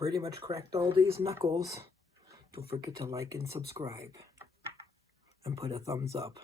pretty much cracked all these knuckles. Don't forget to like and subscribe. And put a thumbs up.